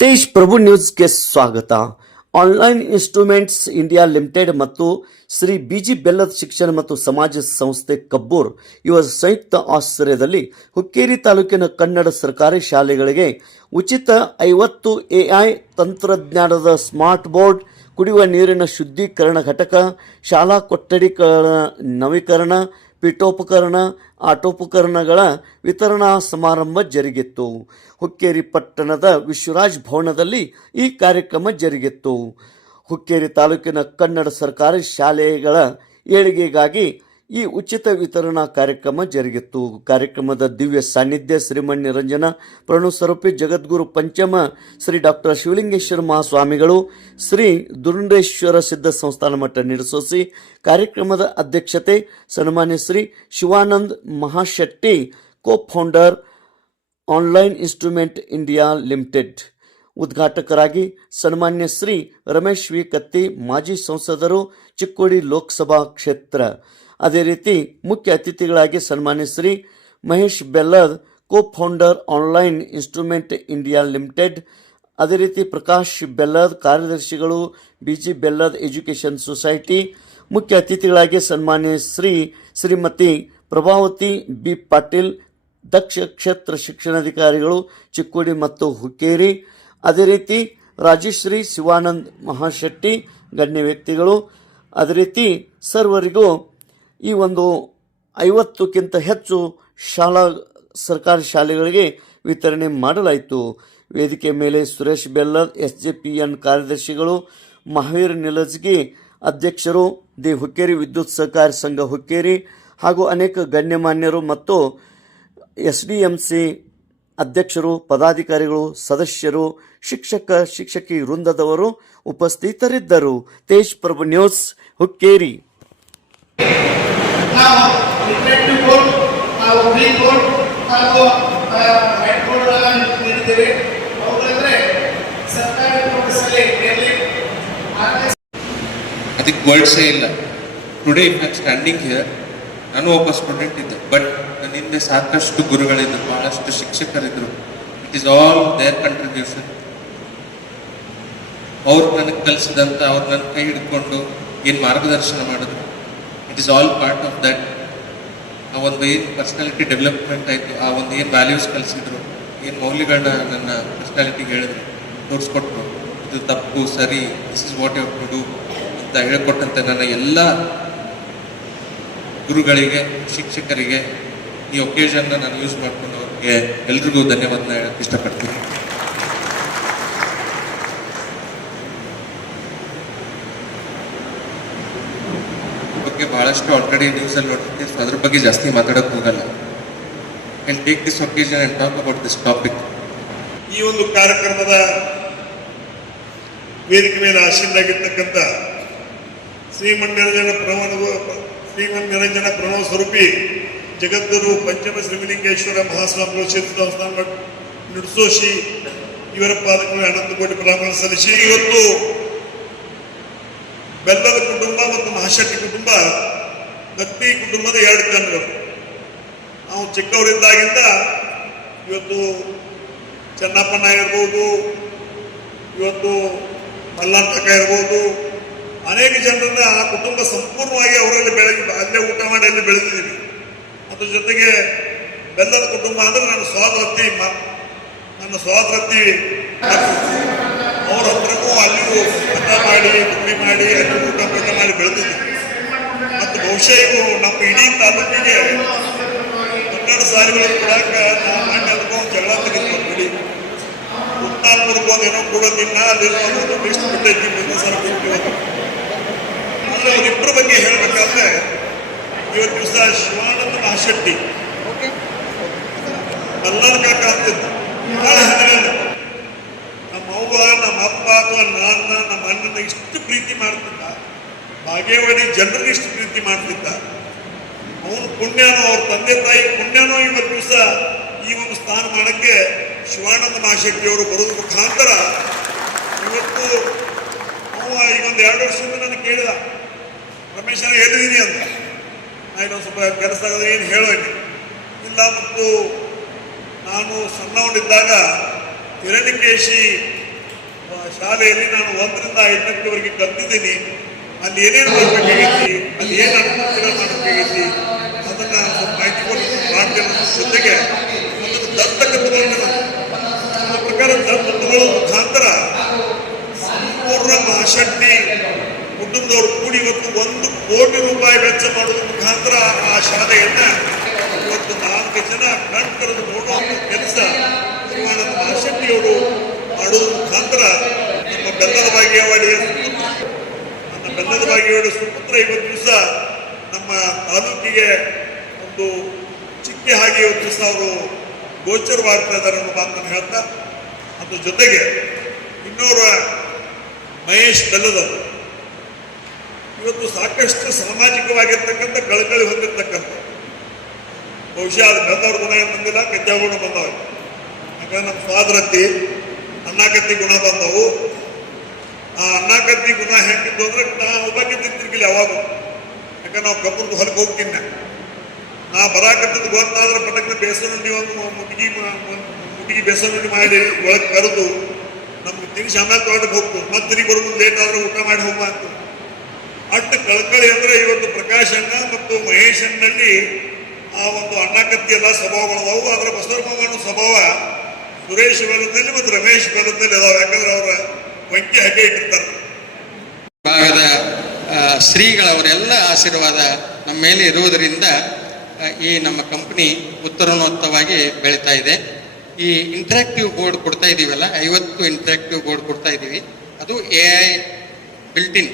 ತೇಜ್ ಪ್ರಭು ನ್ಯೂಸ್ಗೆ ಸ್ವಾಗತ. Online instruments India limited ಮತ್ತು ಶ್ರೀ ಬಿಜಿ ಬೆಲ್ಲದ ಶಿಕ್ಷಣ ಮತ್ತು ಸಮಾಜ ಸಂಸ್ಥೆ ಕಬ್ಬೂರ್ ಇವರ ಸಂಯುಕ್ತ ಆಶ್ರಯದಲ್ಲಿ ಹುಕ್ಕೇರಿ ತಾಲೂಕಿನ ಕನ್ನಡ ಸರ್ಕಾರಿ ಶಾಲೆಗಳಿಗೆ ಉಚಿತ 50 AI ತಂತ್ರಜ್ಞಾನದ ಸ್ಮಾರ್ಟ್ ಬೋರ್ಡ್, ಕುಡಿಯುವ ನೀರಿನ ಶುದ್ಧೀಕರಣ ಘಟಕ, ಶಾಲಾ ಕೊಠಡಿಗಳ ನವೀಕರಣ, ಪೀಠೋಪಕರಣ, ಆಟೋಪಕರಣಗಳ ವಿತರಣಾ ಸಮಾರಂಭ ಜರುಗಿತ್ತು. ಹುಕ್ಕೇರಿ ಪಟ್ಟಣದ ವಿಶ್ವರಾಜ್ ಭವನದಲ್ಲಿ ಈ ಕಾರ್ಯಕ್ರಮ ಜರುಗಿತ್ತು. ಹುಕ್ಕೇರಿ ತಾಲೂಕಿನ ಕನ್ನಡ ಸರ್ಕಾರಿ ಶಾಲೆಗಳ ಏಳಿಗೆಗಾಗಿ ಈ ಉಚಿತ ವಿತರಣಾ ಕಾರ್ಯಕ್ರಮ ಜರುಗಿತ್ತು. ಕಾರ್ಯಕ್ರಮದ ದಿವ್ಯ ಸಾನ್ನಿಧ್ಯ ಶ್ರೀಮನ್ ನಿರಂಜನ ಪ್ರಣುಸ್ವರೂಪಿ ಜಗದ್ಗುರು ಪಂಚಮ ಶ್ರೀ ಡಾಕ್ಟರ್ ಶಿವಲಿಂಗೇಶ್ವರ ಮಹಾಸ್ವಾಮಿಗಳು, ಶ್ರೀ ದುರುಂಡೇಶ್ವರ ಸಿದ್ಧ ಸಂಸ್ಥಾನ ಮಠ ನಿಡಸೋಸಿ. ಕಾರ್ಯಕ್ರಮದ ಅಧ್ಯಕ್ಷತೆ ಸನ್ಮಾನ್ಯ Shri Shivanand Mahashetti, co founder online instrument India limited. ಉದ್ಘಾಟಕರಾಗಿ ಸನ್ಮಾನ್ಯ ಶ್ರೀ ರಮೇಶ್ ವಿ ಕತ್ತಿ, ಮಾಜಿ ಸಂಸದರು, ಚಿಕ್ಕೋಡಿ ಲೋಕಸಭಾ ಕ್ಷೇತ್ರ. ಅದೇ ರೀತಿ ಮುಖ್ಯ ಅತಿಥಿಗಳಾಗಿ ಸನ್ಮಾನ್ಯ Shri Mahesh Bellad, co founder online instrument India limited. ಅದೇ ರೀತಿ ಪ್ರಕಾಶ್ ಬೆಲ್ಲದ್, ಕಾರ್ಯದರ್ಶಿಗಳು, ಬಿಜಿ ಬೆಲ್ಲದ್ ಎಜುಕೇಷನ್ ಸೊಸೈಟಿ. ಮುಖ್ಯ ಅತಿಥಿಗಳಾಗಿ ಸನ್ಮಾನ್ಯ ಶ್ರೀಮತಿ ಪ್ರಭಾವತಿ ಬಿ ಪಾಟೀಲ್, ದಕ್ಷ ಕ್ಷೇತ್ರ ಶಿಕ್ಷಣಾಧಿಕಾರಿಗಳು, ಚಿಕ್ಕೋಡಿ ಮತ್ತು ಹುಕ್ಕೇರಿ. ಅದೇ ರೀತಿ ರಾಜಶ್ರೀ ಶಿವಾನಂದ್ ಮಹಾಶೆಟ್ಟಿ, ಗಣ್ಯ ವ್ಯಕ್ತಿಗಳು. ಅದೇ ರೀತಿ ಸರ್ವರಿಗೂ ಈ ಒಂದು 50ಕ್ಕಿಂತ ಹೆಚ್ಚು ಸರ್ಕಾರಿ ಶಾಲೆಗಳಿಗೆ ವಿತರಣೆ ಮಾಡಲಾಯಿತು. ವೇದಿಕೆ ಮೇಲೆ ಸುರೇಶ್ ಬೆಲ್ಲದ್, SJPN ಕಾರ್ಯದರ್ಶಿಗಳು, ಮಹಾವೀರ್ ನಿಲಜ್ಗಿ ಅಧ್ಯಕ್ಷರು, ದಿ ಹುಕ್ಕೇರಿ ವಿದ್ಯುತ್ ಸಹಕಾರಿ ಸಂಘ ಹುಕ್ಕೇರಿ ಹಾಗೂ ಅನೇಕ ಗಣ್ಯಮಾನ್ಯರು ಮತ್ತು SDMC ಅಧ್ಯಕ್ಷರು, ಪದಾಧಿಕಾರಿಗಳು, ಸದಸ್ಯರು, ಶಿಕ್ಷಕಿ ವೃಂದದವರು ಉಪಸ್ಥಿತರಿದ್ದರು. ತೇಜ್ ಪ್ರಭು ನ್ಯೂಸ್, ಹುಕ್ಕೇರಿ. ಅದಕ್ಕೆ ವರ್ಡ್ಸೇ ಇಲ್ಲ. Today I am standing here. ನಾನು ಒಬ್ಬ ಸ್ಟೂಡೆಂಟ್ ಇದ್ದೆ, ಬಟ್ ನನ್ನ ಹಿಂದೆ ಸಾಕಷ್ಟು ಗುರುಗಳಿದ್ದರು, ಬಹಳಷ್ಟು ಶಿಕ್ಷಕರಿದ್ದರು. It is all their contribution. ಅವ್ರು ನನಗೆ ಕಲಿಸಿದಂಥ, ಅವ್ರು ನನ್ನ ಕೈ ಹಿಡ್ಕೊಂಡು ಏನು ಮಾರ್ಗದರ್ಶನ ಮಾಡಿದ್ರು, it is all part of that. ಆ ಒಂದು ಏನು ಪರ್ಸ್ನಾಲಿಟಿ ಡೆವಲಪ್ಮೆಂಟ್ ಆಯಿತು, ಆ ಒಂದು ಏನು ವ್ಯಾಲ್ಯೂಸ್ ಕಲಿಸಿದ್ರು, ಏನು ಮೌಲ್ಯಗಳನ್ನ ನನ್ನ ಪರ್ಸ್ನಾಲಿಟಿಗೆ ಹೇಳಿದ್ರು, ತೋರಿಸ್ಕೊಟ್ರು. ಇದು ತಪ್ಪು, ಸರಿ, this is what you have to do ಅಂತ ಹೇಳ್ಕೊಟ್ಟಂತ ನನ್ನ ಎಲ್ಲ ಗುರುಗಳಿಗೆ, ಶಿಕ್ಷಕರಿಗೆ ಈ ಒಕೇಶನ್ನ ನಾನು ಯೂಸ್ ಮಾಡ್ಕೊಂಡು ಅವ್ರಿಗೆ ಎಲ್ರಿಗೂ ಧನ್ಯವಾದನ ಹೇಳಕ್ಕೆ ಇಷ್ಟಪಡ್ತೀನಿ. ಬಗ್ಗೆ ಬಹಳಷ್ಟು ಆಲ್ರೆಡಿ ನ್ಯೂಸಲ್ಲಿ ನೋಡ್ತಿದ್ದೆ, ಸೊ ಅದ್ರ ಬಗ್ಗೆ ಜಾಸ್ತಿ ಮಾತಾಡೋಕೆ ಹೋಗಲ್ಲ. I will take this occasion and talk about this topic. ಈ ಒಂದು ಕಾರ್ಯಕ್ರಮದ ವೇದಿಕೆ ಮೇಲೆ ಆಶೀನರಾಗಿರ್ತಕ್ಕಂಥ ಶ್ರೀಮನ್ ನಿರಂಜನ ಪ್ರಣವ ಸ್ವರೂಪಿ ಜಗದ್ಗುರು ಪಂಚಮ ಶ್ರೀಲಿಂಗೇಶ್ವರ ಮಹಾಸ್ವಾಮಿಗಳು ಕ್ಷೇತ್ರ ಸಂಸ್ಥಾನ ನುಡಿಸೋಶಿ ಇವರ ಪಾದಗಳು ಅನಂತ ಕೋಟಿ ಪ್ರಣಾಮ ಸಲ್ಲಿಸಿ, ಇವತ್ತು ಬೆಲ್ಲದ ಕುಟುಂಬ ಮತ್ತು ಮಹಾಶೆಟ್ಟಿ ಕುಟುಂಬ ದತ್ತಿ ಕುಟುಂಬದ 2 ಕಣ್ಣುಗಳು. ನಾವು ಚಿಕ್ಕವರಿದ್ದಾಗಿಂದ ಇವತ್ತು ಚೆನ್ನಪ್ಪಣ್ಣ ಇರ್ಬೋದು, ಇವತ್ತು ಮಲ್ಲಂತಕ್ಕ ಇರ್ಬೋದು, ಅನೇಕ ಜನರನ್ನ ಆ ಕುಟುಂಬ ಸಂಪೂರ್ಣವಾಗಿ ಅವರಲ್ಲಿ ಅಲ್ಲೇ ಊಟ ಮಾಡಿ ಅಲ್ಲಿ ಬೆಳೆದಿದ್ದೀವಿ. ಅದ್ರ ಜೊತೆಗೆ ಬೆಲ್ಲದ ಕುಟುಂಬ ಅಂದ್ರೆ ನನ್ನ ಸಹೋದರತ್ತಿ ಅವ್ರ ಹತ್ರನೂ ಅಲ್ಲಿಯೂ ಊಟ ಮಾಡಿ, ದುಡ್ಡಿ ಮಾಡಿ, ಅಲ್ಲಿ ಊಟ ಮಾಡಿ ಬೆಳೆದಿದ್ದೀವಿ. ಮತ್ತು ಬಹುಶಃ ಇವು ನಮ್ಮ ಇಡೀ ತಾಲೂಕಿಗೆ ಕನ್ನಡ ಸಾರಿಗಳಿಗೆ ಕೊಡಾಕ ನಾವು ಮಾಡಿ ಅದಕ್ಕೊಂದು ಜಗಳ ತೆಗೆದು ಬಿಡಿ. ಏನೋ ಕೊಡೋದಿಲ್ಲ, ಅಲ್ಲಿರೋ ಲಿಸ್ಟ್ ಬಿಟ್ಟೈತಿ, ಸಲ ಕೊಡ್ತೀವಿ. ಆದರೆ ಅವರಿಬ್ಬರ ಬಗ್ಗೆ ಹೇಳಬೇಕಾದ್ರೆ ಇವತ್ತು ದಿವಸ ಶಿವಾನಂದ ಮಹಾಶೆಟ್ಟಿ ಎಲ್ಲರ ಕಾಕ ಅಂತಿದ್ದು ಭಾಳ ಹೆದರಿಲ್ಲ. ನಮ್ಮ ಅವ್ವ, ನಮ್ಮ ಅಪ್ಪ ಅಥವಾ ನನ್ನ, ನಮ್ಮ ಅಣ್ಣನ ಇಷ್ಟು ಪ್ರೀತಿ ಮಾಡ್ತಿದ್ದ, ಬಾಗೇವಾಡಿ ಜನರಿಗೆ ಇಷ್ಟು ಪ್ರೀತಿ ಮಾಡ್ತಿದ್ದ. ಅವನ ಪುಣ್ಯನೋ, ಅವ್ರ ತಂದೆ ತಾಯಿ ಪುಣ್ಯನೋ ಇವತ್ತು ದಿವಸ ಈ ಒಂದು ಸ್ಥಾನಮಾನಕ್ಕೆ ಶಿವಾನಂದ ಮಹಾಶೆಟ್ಟಿ ಅವರು ಬರೋದ್ರ ಮುಖಾಂತರ ಇವತ್ತು ಅವ ಈಗ ಒಂದು 2 ವರ್ಷದಿಂದ ನನಗೆ ಕೇಳಿದ, ರಮೇಶನ ಹೇಳಿದೀನಿ ಅಂತ. ನಾ ಇನ್ನೊಂದು ಸ್ವಲ್ಪ ಕೆಲಸ ಆಗೋದು ಏನು ಹೇಳೋಯ್ನಿ ಇಲ್ಲ. ಮತ್ತು ನಾನು ಸಣ್ಣವನಿದ್ದಾಗ ಹಿರಣ್ಯಕೇಶಿ ಶಾಲೆಯಲ್ಲಿ ನಾನು 1ರಿಂದ 5ನೇವರೆಗೆ ಕಲ್ತಿದ್ದೀನಿ. ಅಲ್ಲಿ ಏನೇನು ಮಾಡಬೇಕಾಗೈತಿ, ಅಲ್ಲಿ ಏನು ಅನುಕೂಲಗಳು ಮಾಡಬೇಕಾಗೈತಿ, ಅದನ್ನ ಸ್ವಲ್ಪ ಮಾಹಿತಿ ಮಾಡ್ತೇನೆ. ಜೊತೆಗೆ ಅದನ್ನು ದತ್ತಕ್ಕೆ ತಗೊಂಡು ನನ್ನ ಪ್ರಕಾರ ದತ್ತು ತಗೊಳ್ಳೋ ಮುಖಾಂತರ ಸಂಪೂರ್ಣ ಮಹಾಶಕ್ತಿ ಕುಟುಂಬದವರು ಕೂಡಿ ಇವತ್ತು 1 ಕೋಟಿ ರೂಪಾಯಿ ವೆಚ್ಚ ಮಾಡೋದ್ರ ಮುಖಾಂತರ ಆ ಶಾಲೆಯನ್ನ ಇವತ್ತು 4 ಜನ ಕಣ್ಕರೆದು ನೋಡುವಂತ ಕೆಲಸ ಶ್ರೀಮಾನಂದ ಮಹಾಶಕ್ತಿಯವರು ಮಾಡೋದ್ರ ಮುಖಾಂತರ ನಮ್ಮ ಬೆಲ್ಲದ ಭಾಗ್ಯವಾಡಿಯ ಸುಪುತ್ರ ಇವತ್ತು ದಿವಸ ನಮ್ಮ ತಾಲೂಕಿಗೆ ಒಂದು ಚಿಕ್ಕೆ ಹಾಗೆ ಇವತ್ತು ದಿವಸ ಅವರು ಗೋಚರವಾಗ್ತಾ ಇದ್ದಾರೆ ಅನ್ನೋ ಮಾತನ್ನು ಹೇಳ್ತಾ, ಅದ್ರ ಜೊತೆಗೆ ಇನ್ನೋರ್ವ ಮಹೇಶ್ ಬೆಲ್ಲದವರು ಇವತ್ತು ಸಾಕಷ್ಟು ಸಾಮಾಜಿಕವಾಗಿರ್ತಕ್ಕಂಥ ಕಳಕಳಿ ಹೊಂದಿರ್ತಕ್ಕಂಥ, ಬಹುಶಃ ಅದು ಬೆಲ್ಲದವ್ರ ಗುಣ ಏನು ಬಂದಿಲ್ಲ, ಕಜ್ಜಾ ಗುಣ ಬಂದವರು. ಯಾಕಂದ್ರೆ ನಮ್ಮ ಸ್ವಾದ್ರತಿ ಅನ್ನಾಕತ್ತಿ ಗುಣ ಬಂದವು. ಆ ಅನ್ನಾಕತ್ತಿ ಗುಣ ಹೆಂಗಿದ್ದು ಅಂದ್ರೆ ನಾ ಒಬ್ಬಕ್ಕೆ ತಿಂತಿರ್ಗಿಲ್ಲ ಯಾವಾಗ. ಯಾಕಂದ್ರೆ ನಾವು ಕಬ್ಬರ್ದು ಹೊಲಕ್ಕೆ ಹೋಗ್ತೀನಿ, ನಾ ಬರಾಕತ್ತಿದ್ದು ಗೊತ್ತಾದ್ರೆ ಪಟಕ್ನ ಬೇಸರ ಉಂಡಿ ಒಂದು ಮುಟ್ಟಿಗೆ ಬೇಸರ ಉಂಡಿ ಮಾಡಿ ಒಳಗೆ ಕರೆದು ನಮ್ಗೆ ತಿನ್ಸಿ ಆಮೇಲೆ ತೋಟಕ್ಕೆ ಹೋಗ್ತು, ಮತ್ತೆ ತಿರುಗಿ ಬರೋದು ಲೇಟ್ ಆದ್ರೆ ಊಟ ಮಾಡಿ ಹೋಗ ಅಂತ. ಅಷ್ಟು ಕಳಕಳಿ ಅಂದ್ರೆ ಇವತ್ತು ಪ್ರಕಾಶ್ ಅಣ್ಣ ಮತ್ತು ಮಹೇಶ್ ಅಣ್ಣಲ್ಲಿ ಆ ಒಂದು ಅಣ್ಣಾಕತ್ತಿ ಎಲ್ಲ ಸ್ವಭಾವಗಳದಾವು. ಅದರ ಬಸವರಾಮಣ್ಣ ಸ್ವಭಾವ ಸುರೇಶ್ ಬೆಲ್ಲದಲ್ಲಿ ಮತ್ತು ರಮೇಶ್ ಬೆಲ್ಲದಲ್ಲಿ ಅದಾವ. ಯಾಕಂದ್ರೆ ಅವರ ವಂಕಿ ಹಾಗೆ ಇಟ್ಟಿರ್ತಾರೆ. ಭಾಗದ ಶ್ರೀಗಳವರೆಲ್ಲ ಆಶೀರ್ವಾದ ನಮ್ಮ ಮೇಲೆ ಇರುವುದರಿಂದ ಈ ನಮ್ಮ ಕಂಪನಿ ಉತ್ತರೋನ್ನತವಾಗಿ ಬೆಳೀತಾ ಇದೆ. ಈ ಇಂಟ್ರಾಕ್ಟಿವ್ ಬೋರ್ಡ್ ಕೊಡ್ತಾ ಇದ್ದೀವಲ್ಲ, 50 ಇಂಟ್ರಾಕ್ಟಿವ್ ಬೋರ್ಡ್ ಕೊಡ್ತಾ ಇದ್ದೀವಿ. ಅದು AI ಬಿಲ್ಟಿನ್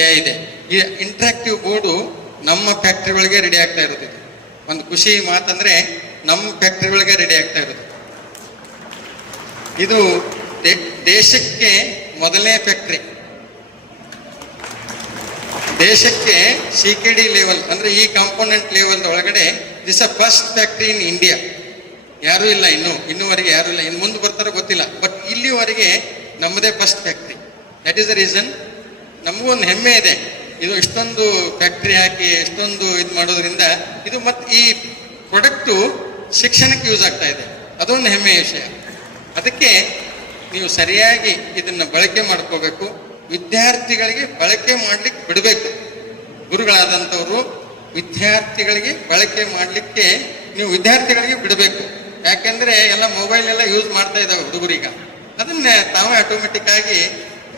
AI ಇದೆ. ಈ ಇಂಟ್ರಾಕ್ಟಿವ್ ಬೋರ್ಡು ನಮ್ಮ ಫ್ಯಾಕ್ಟ್ರಿಗಳಿಗೆ ರೆಡಿ ಆಗ್ತಾ ಇರೋದು. ಒಂದು ಖುಷಿ ಮಾತಂದ್ರೆ ನಮ್ಮ ಫ್ಯಾಕ್ಟ್ರಿಗಳಿಗೆ ರೆಡಿ ಆಗ್ತಾ ಇರೋದು. ಇದು ದೇಶಕ್ಕೆ ಮೊದಲನೇ ಫ್ಯಾಕ್ಟ್ರಿ. ದೇಶಕ್ಕೆ CKD ಲೆವೆಲ್ ಅಂದ್ರೆ ಈ ಕಾಂಪೋನೆಂಟ್ ಲೆವೆಲ್ ಒಳಗಡೆ this a first factory in India. ಯಾರೂ ಇಲ್ಲ, ಇನ್ನೂವರೆಗೆ ಯಾರೂ ಇಲ್ಲ. ಇನ್ನು ಮುಂದೆ ಬರ್ತಾರೋ ಗೊತ್ತಿಲ್ಲ, ಬಟ್ ಇಲ್ಲಿವರೆಗೆ ನಮ್ಮದೇ first factory. That is the reason ನಮಗೂ ಒಂದು ಹೆಮ್ಮೆ ಇದೆ. ಇದು ಇಷ್ಟೊಂದು ಫ್ಯಾಕ್ಟ್ರಿ ಹಾಕಿ ಎಷ್ಟೊಂದು ಇದು ಮಾಡೋದ್ರಿಂದ ಇದು ಮತ್ತು ಈ ಪ್ರಾಡಕ್ಟು ಶಿಕ್ಷಣಕ್ಕೆ ಯೂಸ್ ಆಗ್ತಾ ಇದೆ. ಅದೊಂದು ಹೆಮ್ಮೆಯ ವಿಷಯ. ಅದಕ್ಕೆ ನೀವು ಸರಿಯಾಗಿ ಇದನ್ನು ಬಳಕೆ ಮಾಡ್ಕೋಬೇಕು. ವಿದ್ಯಾರ್ಥಿಗಳಿಗೆ ಬಳಕೆ ಮಾಡ್ಲಿಕ್ಕೆ ಬಿಡಬೇಕು. ಗುರುಗಳಾದಂಥವರು ವಿದ್ಯಾರ್ಥಿಗಳಿಗೆ ಬಳಕೆ ಮಾಡಲಿಕ್ಕೆ ನೀವು ವಿದ್ಯಾರ್ಥಿಗಳಿಗೆ ಬಿಡಬೇಕು. ಯಾಕೆಂದ್ರೆ ಎಲ್ಲ ಮೊಬೈಲ್ ಎಲ್ಲ ಯೂಸ್ ಮಾಡ್ತಾ ಇದ್ದಾವೆ ಹುಡುಗರೀಗ. ಅದನ್ನ ತಾವೇ ಆಟೋಮೆಟಿಕ್ ಆಗಿ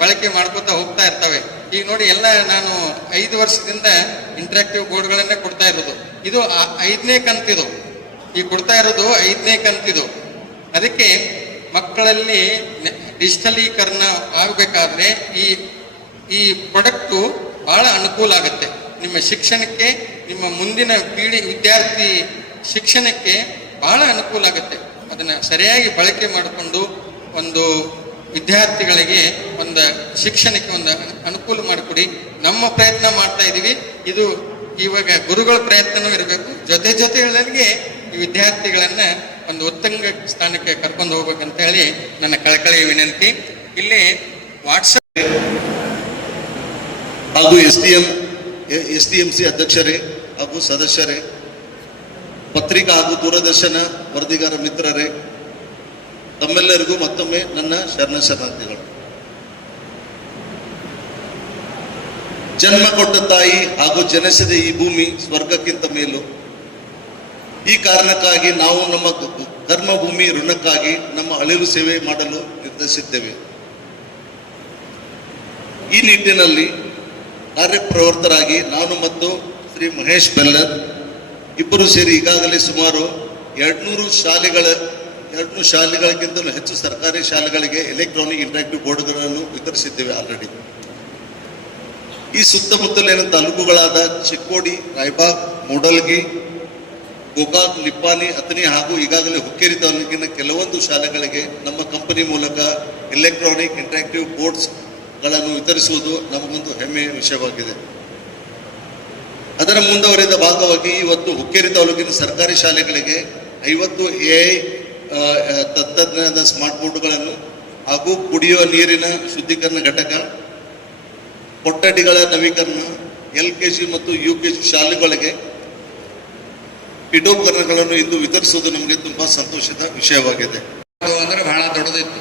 ಬಳಕೆ ಮಾಡ್ಕೋತಾ ಹೋಗ್ತಾ ಇರ್ತವೆ. ಈಗ ನೋಡಿ, ಎಲ್ಲ ನಾನು 5 ವರ್ಷದಿಂದ ಇಂಟ್ರಾಕ್ಟಿವ್ ಬೋರ್ಡ್ಗಳನ್ನೇ ಕೊಡ್ತಾ ಇರೋದು. ಇದು 5ನೇ ಕಂತಿದು. ಈಗ ಕೊಡ್ತಾ ಇರೋದು 5ನೇ ಕಂತಿದು. ಅದಕ್ಕೆ ಮಕ್ಕಳಲ್ಲಿ ಡಿಜಿಟಲೀಕರಣ ಆಗಬೇಕಾದ್ರೆ ಈ ಪ್ರಾಡಕ್ಟು ಬಹಳ ಅನುಕೂಲ ಆಗುತ್ತೆ. ನಿಮ್ಮ ಶಿಕ್ಷಣಕ್ಕೆ, ನಿಮ್ಮ ಮುಂದಿನ ಪೀಳಿ ವಿದ್ಯಾರ್ಥಿ ಶಿಕ್ಷಣಕ್ಕೆ ಬಹಳ ಅನುಕೂಲ ಆಗುತ್ತೆ. ಅದನ್ನು ಸರಿಯಾಗಿ ಬಳಕೆ ಮಾಡಿಕೊಂಡು ಒಂದು ವಿದ್ಯಾರ್ಥಿಗಳಿಗೆ ಒಂದು ಶಿಕ್ಷಣಕ್ಕೆ ಒಂದು ಅನುಕೂಲ ಮಾಡಿಕೊಡಿ. ನಮ್ಮ ಪ್ರಯತ್ನ ಮಾಡ್ತಾ ಇದ್ದೀವಿ. ಇದು ಇವಾಗ ಗುರುಗಳ ಪ್ರಯತ್ನನೂ ಇರಬೇಕು. ಜೊತೆಗಳಿಗೆ ಈ ವಿದ್ಯಾರ್ಥಿಗಳನ್ನ ಒಂದು ಉತ್ತಂಗ ಸ್ಥಾನಕ್ಕೆ ಕರ್ಕೊಂಡು ಹೋಗ್ಬೇಕಂತ ಹೇಳಿ ನನ್ನ ಕಳಕಳಿಯ ವಿನಂತಿ. ಇಲ್ಲಿ ವಾಟ್ಸಪ್ ಹಾಗೂ SDMC ಅಧ್ಯಕ್ಷರೇ ಹಾಗೂ ಸದಸ್ಯರೇ, ಪತ್ರಿಕಾ ಹಾಗೂ ದೂರದರ್ಶನ ವರದಿಗಾರ ಮಿತ್ರರೇ, ತಮ್ಮೆಲ್ಲರಿಗೂ ಮತ್ತೊಮ್ಮೆ ನನ್ನ ಶರಣಾರ್ಥಿಗಳು. ಜನ್ಮ ಕೊಟ್ಟ ತಾಯಿ ಹಾಗೂ ಜನಿಸಿದ ಈ ಭೂಮಿ ಸ್ವರ್ಗಕ್ಕಿಂತ ಮೇಲು. ಈ ಕಾರಣಕ್ಕಾಗಿ ನಾವು ನಮ್ಮ ಕರ್ಮಭೂಮಿ ಋಣಕ್ಕಾಗಿ ನಮ್ಮ ಅಳಿಲು ಸೇವೆ ಮಾಡಲು ನಿರ್ಧರಿಸಿದ್ದೇವೆ. ಈ ನಿಟ್ಟಿನಲ್ಲಿ ಕಾರ್ಯಪ್ರವೃತ್ತರಾಗಿ ನಾನು ಮತ್ತು ಶ್ರೀ ಮಹೇಶ್ ಬೆಲ್ಲದ್ ಇಬ್ಬರು ಸೇರಿ ಈಗಾಗಲೇ ಸುಮಾರು 200 ಶಾಲೆಗಳಿಗಿಂತಲೂ ಹೆಚ್ಚು ಸರ್ಕಾರಿ ಶಾಲೆಗಳಿಗೆ ಎಲೆಕ್ಟ್ರಾನಿಕ್ ಇಂಟ್ರಾಕ್ಟಿವ್ ಬೋರ್ಡ್ಗಳನ್ನು ವಿತರಿಸಿದ್ದೇವೆ ಆಲ್ರೆಡಿ. ಈ ಸುತ್ತಮುತ್ತಲಿನ ತಾಲೂಕುಗಳಾದ ಚಿಕ್ಕೋಡಿ, ರಾಯಬಾಗ್, ಮೂಡಲ್ಗಿ, ಗೋಕಾಕ್, ನಿಪ್ಪಾಣಿ, ಅಥಣಿ ಹಾಗೂ ಈಗಾಗಲೇ ಹುಕ್ಕೇರಿ ತಾಲೂಕಿನ ಕೆಲವೊಂದು ಶಾಲೆಗಳಿಗೆ ನಮ್ಮ ಕಂಪನಿ ಮೂಲಕ ಎಲೆಕ್ಟ್ರಾನಿಕ್ ಇಂಟ್ರಾಕ್ಟಿವ್ ಬೋರ್ಡ್ಸ್ಗಳನ್ನು ವಿತರಿಸುವುದು ನಮಗೊಂದು ಹೆಮ್ಮೆಯ ವಿಷಯವಾಗಿದೆ. ಅದರ ಮುಂದುವರಿದ ಭಾಗವಾಗಿ ಇವತ್ತು ಹುಕ್ಕೇರಿ ತಾಲೂಕಿನ ಸರ್ಕಾರಿ ಶಾಲೆಗಳಿಗೆ 50 AI ತಂತ್ರಜ್ಞಾನದ ಸ್ಮಾರ್ಟ್ ಬೋರ್ಡ್ಗಳನ್ನು ಹಾಗೂ ಕುಡಿಯುವ ನೀರಿನ ಶುದ್ಧೀಕರಣ ಘಟಕ, ಕೊಠಡಿಗಳ ನವೀಕರಣ, LKG ಮತ್ತು UKG ಶಾಲೆಗಳಿಗೆ ಪೀಠೋಪಕರಣಗಳನ್ನು ಇಂದು ವಿತರಿಸುವುದು ನಮಗೆ ತುಂಬಾ ಸಂತೋಷದ ವಿಷಯವಾಗಿದೆ. ಅಂದ್ರೆ ಬಹಳ ದೊಡ್ಡದಿತ್ತು.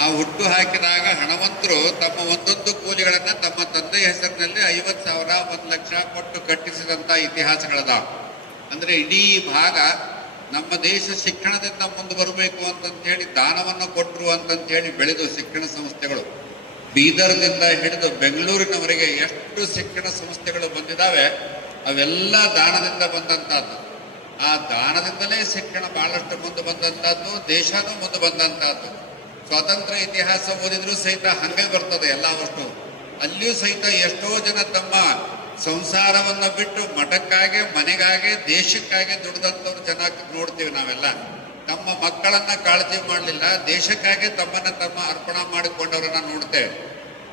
ಆ ಹುಟ್ಟು ಹಾಕಿದಾಗ ಹಣವಂತರು ತಮ್ಮ ಒಂದೊಂದು ಕೂಲಿಗಳನ್ನ ತಮ್ಮ ತಂದೆಯ ಹೆಸರಿನಲ್ಲಿ 50,000 1 ಲಕ್ಷ ಕೊಟ್ಟು ಕಟ್ಟಿಸಿದಂತ ಇತಿಹಾಸಗಳದಾವ. ಅಂದ್ರೆ ಇಡೀ ಭಾಗ ನಮ್ಮ ದೇಶ ಶಿಕ್ಷಣದಿಂದ ಮುಂದೆ ಬರಬೇಕು ಅಂತಂತ ಹೇಳಿ ದಾನವನ್ನು ಕೊಟ್ಟರು ಅಂತಂತ ಹೇಳಿ ಬೆಳೆದು ಶಿಕ್ಷಣ ಸಂಸ್ಥೆಗಳು ಬೀದರ್ದಿಂದ ಹಿಡಿದು ಬೆಂಗಳೂರಿನವರೆಗೆ ಎಷ್ಟು ಶಿಕ್ಷಣ ಸಂಸ್ಥೆಗಳು ಬಂದಿದ್ದಾವೆ ಅವೆಲ್ಲ ದಾನದಿಂದ ಬಂದಂತಹದ್ದು. ಆ ದಾನದಿಂದಲೇ ಶಿಕ್ಷಣ ಬಹಳಷ್ಟು ಮುಂದೆ ಬಂದಂತಹದ್ದು, ದೇಶನೂ ಮುಂದೆ ಬಂದಂತಹದ್ದು. ಸ್ವಾತಂತ್ರ್ಯ ಇತಿಹಾಸ ಓದಿದ್ರು ಸಹಿತ ಹಂಗೆ ಬರ್ತದೆ ಎಲ್ಲ ವಸ್ತು. ಅಲ್ಲಿಯೂ ಸಹಿತ ಎಷ್ಟೋ ಜನ ತಮ್ಮ ಸಂಸಾರವನ್ನು ಬಿಟ್ಟು ಮಠಕ್ಕಾಗಿ, ಮನೆಗಾಗಿ, ದೇಶಕ್ಕಾಗಿ ದುಡಿದಂಥವ್ರು ಜನ ನೋಡ್ತೀವಿ ನಾವೆಲ್ಲ. ತಮ್ಮ ಮಕ್ಕಳನ್ನ ಕಾಳಜಿ ಮಾಡಲಿಲ್ಲ, ದೇಶಕ್ಕಾಗಿ ತಮ್ಮನ್ನ ತಮ್ಮ ಅರ್ಪಣೆ ಮಾಡಿಕೊಂಡವರನ್ನ ನೋಡ್ತೇವೆ.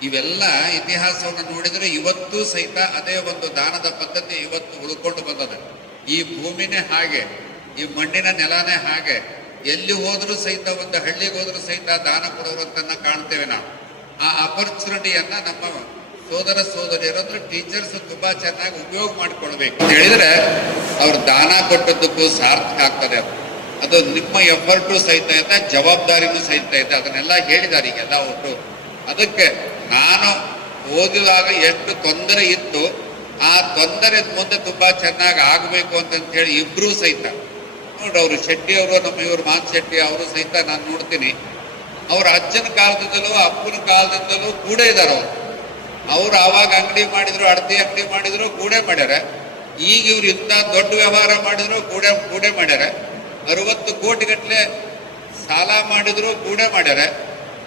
ಇವೆಲ್ಲ ಇತಿಹಾಸವನ್ನು ನೋಡಿದ್ರೆ ಇವತ್ತು ಸಹಿತ ಅದೇ ಒಂದು ದಾನದ ಪದ್ಧತಿ ಇವತ್ತು ಉಳ್ಕೊಂಡು ಬಂದದೆ. ಈ ಭೂಮಿನೇ ಹಾಗೆ, ಈ ಮಣ್ಣಿನ ನೆಲನೇ ಹಾಗೆ. ಎಲ್ಲಿ ಹೋದ್ರೂ ಸಹಿತ, ಒಂದು ಹಳ್ಳಿಗೆ ಹೋದ್ರೂ ಸಹಿತ ದಾನ ಕೊಡುವಂತನ್ನ ಕಾಣ್ತೇವೆ ನಾವು. ಆ ಅಪರ್ಚುನಿಟಿಯನ್ನ ನಮ್ಮ ಸೋದರ ಸೋದರಿಯರು ಅಂದ್ರೆ ಟೀಚರ್ಸ್ ತುಂಬಾ ಚೆನ್ನಾಗಿ ಉಪಯೋಗ ಮಾಡಿಕೊಳ್ಬೇಕು ಅಂತ ಹೇಳಿದ್ರೆ ಅವ್ರು ದಾನ ಕೊಟ್ಟದ್ದಕ್ಕೂ ಸಾರ್ಥಕ ಆಗ್ತದೆ. ಅದು ನಿಮ್ಮ ಎಫರ್ಟು ಸಹಿತ ಇದೆ, ಜವಾಬ್ದಾರಿನೂ ಸಹಿತ ಇದೆ. ಅದನ್ನೆಲ್ಲ ಹೇಳಿದ್ದಾರೆ ಈಗೆಲ್ಲ ಒಟ್ಟು. ಅದಕ್ಕೆ ನಾನು ಓದಿದಾಗ ಎಷ್ಟು ತೊಂದರೆ ಇತ್ತು, ಆ ತೊಂದರೆ ಮುಂದೆ ತುಂಬಾ ಚೆನ್ನಾಗಿ ಆಗ್ಬೇಕು ಅಂತಂತ ಹೇಳಿ ಇಬ್ರು ಸಹಿತ ನೋಡ್ರಿ, ಅವರು ಶೆಟ್ಟಿ ಅವರು, ನಮ್ಮ ಇವರು ಮಾನ್ ಶೆಟ್ಟಿ ಅವರು ಸಹಿತ ನಾನು ನೋಡ್ತೀನಿ. ಅವ್ರ ಅಜ್ಜನ ಕಾಲದಿಂದಲೂ ಅಪ್ಪನ ಕಾಲದಿಂದಲೂ ಕೂಡ ಇದ್ದಾರೆ. ಅವ್ರು ಆವಾಗ ಅಂಗಡಿ ಮಾಡಿದ್ರು, ಅಡತಿ ಅಂಗಡಿ ಮಾಡಿದ್ರು, ಕೂಡೆ ಮಾಡ್ಯಾರ. ಈಗ ಇವ್ರು ಇಂಥ ದೊಡ್ಡ ವ್ಯವಹಾರ ಮಾಡಿದ್ರು ಕೂಡೆ ಮಾಡ್ಯಾರ. 60 ಕೋಟಿ ಗಟ್ಟಲೆ ಸಾಲ ಮಾಡಿದ್ರು ಕೂಡೆ ಮಾಡ್ಯಾರ.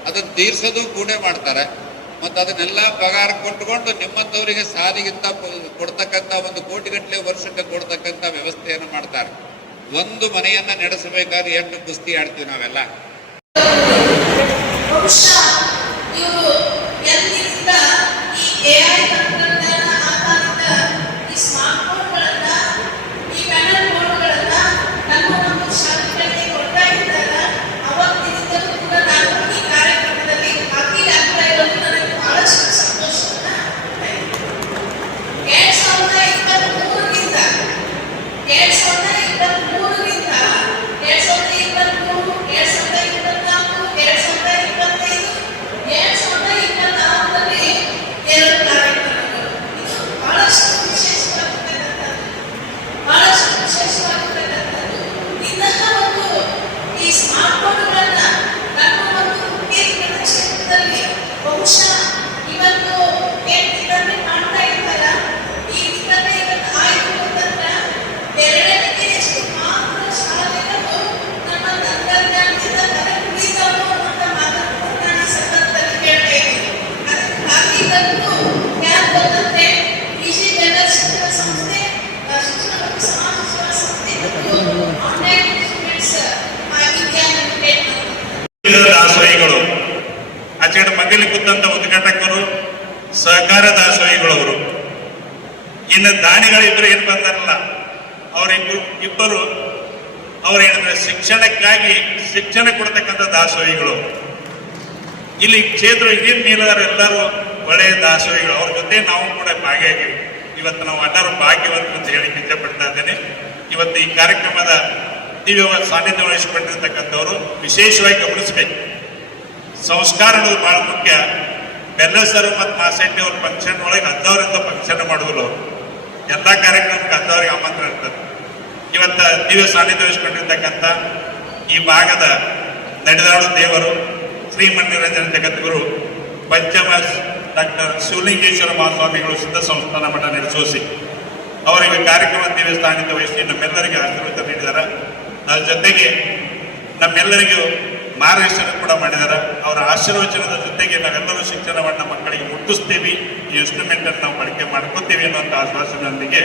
ಅದನ್ನ ತೀರ್ಸೋದು ಕೂಡೆ ಮಾಡ್ತಾರೆ. ಮತ್ತು ಅದನ್ನೆಲ್ಲ ಪಗಾರ ಕೊಟ್ಟುಕೊಂಡು ನಿಮ್ಮಂಥವರಿಗೆ ಸಾಲಿಗಿಂತ ಕೊಡ್ತಕ್ಕಂಥ 1 ಕೋಟಿ ಗಟ್ಟಲೆ ವರ್ಷಕ್ಕೆ ಕೊಡ್ತಕ್ಕಂಥ ವ್ಯವಸ್ಥೆಯನ್ನು ಮಾಡ್ತಾರೆ. ಒಂದು ಮನೆಯನ್ನ ನಡೆಸಬೇಕಾದ್ರೆ ಎಷ್ಟು ಕುಸ್ತಿ ಆಡ್ತೀವಿ ನಾವೆಲ್ಲ. ಇವರು ಎಲ್ಲಿಂದ ಈ AI ತಂತ್ರಜ್ಞಾನ ಆಧಾರಿತ ಈ ಸ್ಮಾರ್ಟ್ ಫೋನ್ಗಳನ್ನ, ಈ ಪ್ಯಾನಲ್ ಫೋನ್ಗಳನ್ನ ನಮ್ಮ ಒಂದು ಶಾಲೆಗಳಿಗೆ ಕೊಡ್ತಾ ಇದ್ದಾಗ ಅವತ್ತಿನಿಂದಲೂ ಕೂಡ ನಾನು ಈ ಕಾರ್ಯಕ್ರಮದಲ್ಲಿ ಭಾಗಿಯಾಗ್ತಾ ಇರೋದು ನನಗೆ ಬಹಳಷ್ಟು ಸಂತೋಷವನ್ನ ಕೊಡ್ತಾ ಇದೆ. 2023ರಿಂದ 20 ದಾಸೋಹಿಗಳು, ಆಚೆಕಡೆ ಮಧ್ಯದಲ್ಲಿ ಕೂತಂತ ಉದ್ಘಾಟಕರು, ಸಹಕಾರ ದಾಸೋಹಿಗಳು ಅವರು. ಇನ್ನು ದಾನಿಗಳಿಬ್ಬರು ಏನ್ ಬಂದಾರಲ್ಲ, ಅವರಿಬ್ಬರು ಅವ್ರೇನಿದ್ರೆ ಶಿಕ್ಷಣಕ್ಕಾಗಿ ಶಿಕ್ಷಣ ಕೊಡ್ತಕ್ಕಂಥ ದಾಸೋಹಿಗಳು. ಇಲ್ಲಿ ಕ್ಷೇತ್ರ ಹಿರಿಯ ಮೇಲಾರ ಎಲ್ಲರೂ ಒಳ್ಳೆಯ ದಾಸೋಹಿಗಳು. ಅವ್ರ ಜೊತೆ ನಾವು ಕೂಡ ಭಾಗಿಯಾಗಿ ಇವತ್ತು ನಾವು ಎಲ್ಲರೂ ಭಾಗ್ಯವಂತರು ಅಂತ ಹೇಳಿ ಇಷ್ಟಪಡ್ತಾ ಇದ್ದೇನೆ. ಇವತ್ತು ಈ ಕಾರ್ಯಕ್ರಮದ ದಿವ್ಯ ಸಾನ್ನಿಧ್ಯ ವಹಿಸಿಕೊಂಡಿರ್ತಕ್ಕಂಥವ್ರು ವಿಶೇಷವಾಗಿ ಗಮನಿಸಬೇಕು. ಸಂಸ್ಕಾರ ಅನ್ನೋದು ಬಹಳ ಮುಖ್ಯ. ಬೆಲ್ಲಸರು ಮತ್ತು ಮಾಸೆಟ್ಟಿ ಅವ್ರ ಫಂಕ್ಷನ್ ಒಳಗೆ 10,000 ಫಂಕ್ಷನ್ ಮಾಡಿದ್ರು. ಎಲ್ಲ ಕಾರ್ಯಕ್ರಮಕ್ಕೆ 10,000 ಆಮಂತ್ರಣ ಇರ್ತದೆ. ಇವತ್ತ ದಿವ್ಯ ಸಾನ್ನಿಧ್ಯ ವಹಿಸಿಕೊಂಡಿರ್ತಕ್ಕಂಥ ಈ ಭಾಗದ ನಡೆದಾಡು ದೇವರು ಶ್ರೀಮನ್ನಿರಂಜನ ಜಗದ್ಗುರು ಪಂಚಮ ಡಾಕ್ಟರ್ ಶಿವಲಿಂಗೇಶ್ವರ ಮಹಾಸ್ವಾಮಿಗಳು ಸಿದ್ಧ ಸಂಸ್ಥಾನ ಮಠ ನಡೆಸೋಸಿ ಅವರಿಗೆ ಕಾರ್ಯಕ್ರಮ ದಿವ್ಯ ಸಾನ್ನಿಧ್ಯ ವಹಿಸಿ ನಮ್ಮೆಲ್ಲರಿಗೆ ಆಶೀರ್ವಾದ ನೀಡಿದ್ದಾರೆ. ಅದ್ರ ಜೊತೆಗೆ ನಮ್ಮೆಲ್ಲರಿಗೂ ಮಾರ್ಗದರ್ಶನ ಕೂಡ ಮಾಡಿದ್ದಾರೆ. ಅವರ ಆಶೀರ್ವಚನದ ಜೊತೆಗೆ ನಾವೆಲ್ಲರೂ ಶಿಕ್ಷಣವನ್ನು ಮಕ್ಕಳಿಗೆ ಮುಟ್ಟಿಸ್ತೀವಿ, ಈ ಇನ್ಸ್ಟ್ರೂಮೆಂಟ್ ಅನ್ನು ನಾವು ಬಳಕೆ ಮಾಡ್ಕೋತೀವಿ ಅನ್ನುವಂಥ ಆಶ್ವಾಸನದೊಂದಿಗೆ